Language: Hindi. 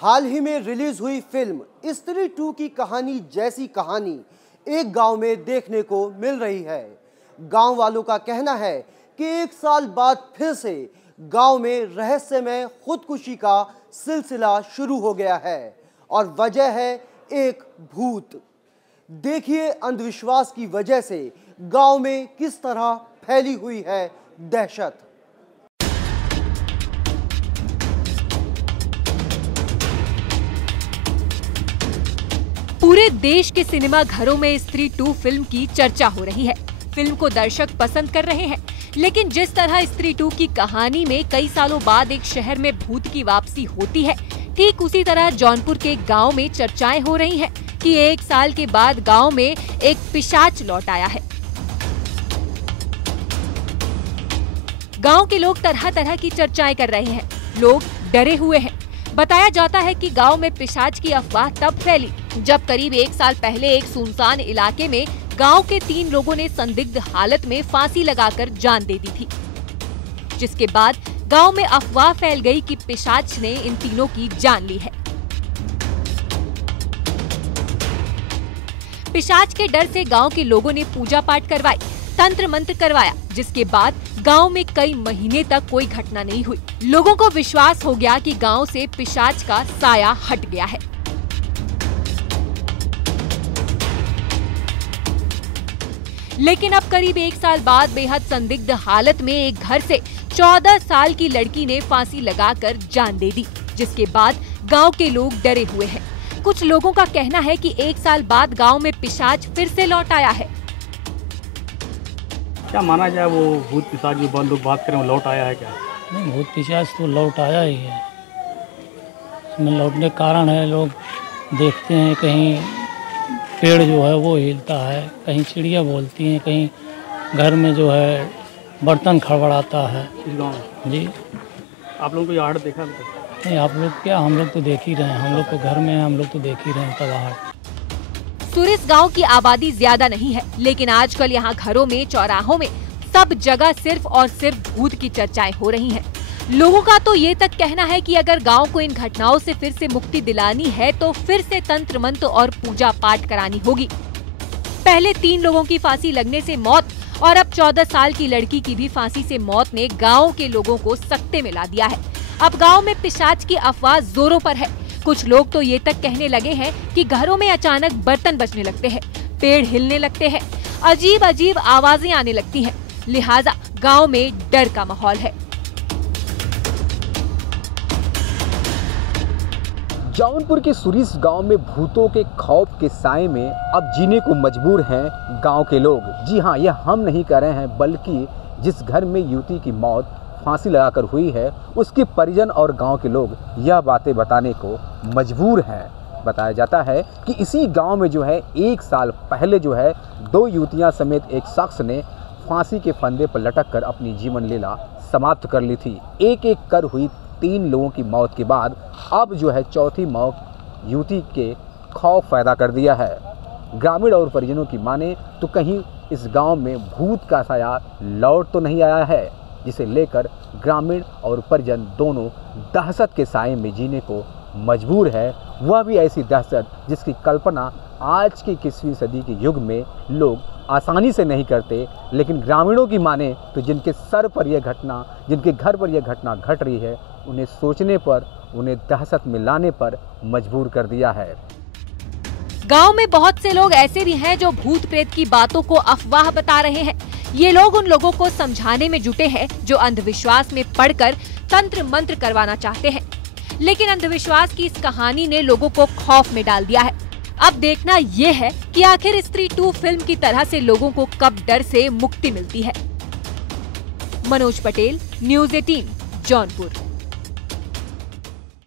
हाल ही में रिलीज हुई फिल्म स्त्री 2 की कहानी जैसी कहानी एक गांव में देखने को मिल रही है। गांव वालों का कहना है कि 1 साल बाद फिर से गांव में रहस्यमय खुदकुशी का सिलसिला शुरू हो गया है और वजह है एक भूत। देखिए अंधविश्वास की वजह से गांव में किस तरह फैली हुई है दहशत। पूरे देश के सिनेमा घरों में स्त्री 2 फिल्म की चर्चा हो रही है। फिल्म को दर्शक पसंद कर रहे हैं, लेकिन जिस तरह स्त्री 2 की कहानी में कई सालों बाद एक शहर में भूत की वापसी होती है, ठीक उसी तरह जौनपुर के गांव में चर्चाएं हो रही हैं कि 1 साल के बाद गांव में एक पिशाच लौट आया है। गांव के लोग तरह तरह की चर्चाएं कर रहे हैं। लोग डरे हुए हैं। बताया जाता है कि गांव में पिशाच की अफवाह तब फैली जब करीब 1 साल पहले एक सुनसान इलाके में गांव के 3 लोगों ने संदिग्ध हालत में फांसी लगाकर जान दे दी थी, जिसके बाद गांव में अफवाह फैल गई कि पिशाच ने इन तीनों की जान ली है। पिशाच के डर से गांव के लोगों ने पूजा पाठ करवाई, तंत्र मंत्र करवाया, जिसके बाद गांव में कई महीने तक कोई घटना नहीं हुई। लोगों को विश्वास हो गया कि गांव से पिशाच का साया हट गया है। लेकिन अब करीब 1 साल बाद बेहद संदिग्ध हालत में एक घर से 14 साल की लड़की ने फांसी लगाकर जान दे दी, जिसके बाद गांव के लोग डरे हुए हैं। कुछ लोगों का कहना है कि 1 साल बाद गांव में पिशाच फिर से लौट आया है। क्या माना जाए, वो भूत पिशाच जो लोग बात करें वो लौट आया है क्या? नहीं, भूत पिशाच तो लौट आया ही है। इसमें लौटने का कारण है, लोग देखते हैं कहीं पेड़ जो है वो हिलता है, कहीं चिड़िया बोलती हैं, कहीं घर में जो है बर्तन खड़बड़ाता है। इस गाँव में जी। आप लोगों को ये आहट देखा? नहीं, आप लोग क्या, हम लोग तो देख ही रहे हैं। हम लोग तो घर में हैं, हम लोग तो देख ही रहे हैं तब आहट। सुरिस गांव की आबादी ज्यादा नहीं है, लेकिन आजकल यहाँ घरों में, चौराहों में, सब जगह सिर्फ और सिर्फ भूत की चर्चाएं हो रही हैं। लोगों का तो ये तक कहना है कि अगर गांव को इन घटनाओं से फिर से मुक्ति दिलानी है तो फिर से तंत्र मंत्र और पूजा पाठ करानी होगी। पहले 3 लोगों की फांसी लगने से मौत और अब 14 साल की लड़की की भी फांसी से मौत ने गाँव के लोगों को सकते में ला दिया है। अब गाँव में पिशाच की अफवाह जोरों पर है। कुछ लोग तो ये तक कहने लगे हैं कि घरों में अचानक बर्तन बजने लगते हैं, पेड़ हिलने लगते हैं, अजीब अजीब आवाजें आने लगती हैं। लिहाजा गांव में डर का माहौल है। जौनपुर के सुरिस गांव में भूतों के खौफ के साए में अब जीने को मजबूर हैं गांव के लोग। जी हां, यह हम नहीं कह रहे हैं, बल्कि जिस घर में युवती की मौत फांसी लगाकर हुई है, उसके परिजन और गांव के लोग यह बातें बताने को मजबूर हैं। बताया जाता है कि इसी गांव में जो है 1 साल पहले जो है 2 युवतियां समेत एक शख्स ने फांसी के फंदे पर लटक कर अपनी जीवन लीला समाप्त कर ली थी। एक एक कर हुई 3 लोगों की मौत के बाद अब जो है 4थी मौत युवती के खौफ पैदा कर दिया है। ग्रामीण और परिजनों की माने तो कहीं इस गांव में भूत का साया लौट तो नहीं आया है, जिसे लेकर ग्रामीण और परिजन दोनों दहशत के साए में जीने को मजबूर है। वह भी ऐसी दहशत जिसकी कल्पना आज के 21वीं सदी के युग में लोग आसानी से नहीं करते, लेकिन ग्रामीणों की माने तो जिनके सर पर यह घटना, जिनके घर पर यह घटना घट रही है, उन्हें सोचने पर, उन्हें दहशत में लाने पर मजबूर कर दिया है। गांव में बहुत से लोग ऐसे भी हैं जो भूत प्रेत की बातों को अफवाह बता रहे हैं। ये लोग उन लोगों को समझाने में जुटे हैं जो अंधविश्वास में पड़कर तंत्र मंत्र करवाना चाहते हैं। लेकिन अंधविश्वास की इस कहानी ने लोगों को खौफ में डाल दिया है। अब देखना ये है कि आखिर स्त्री 2 फिल्म की तरह से लोगों को कब डर से मुक्ति मिलती है। मनोज पटेल, न्यूज़ 18, जौनपुर।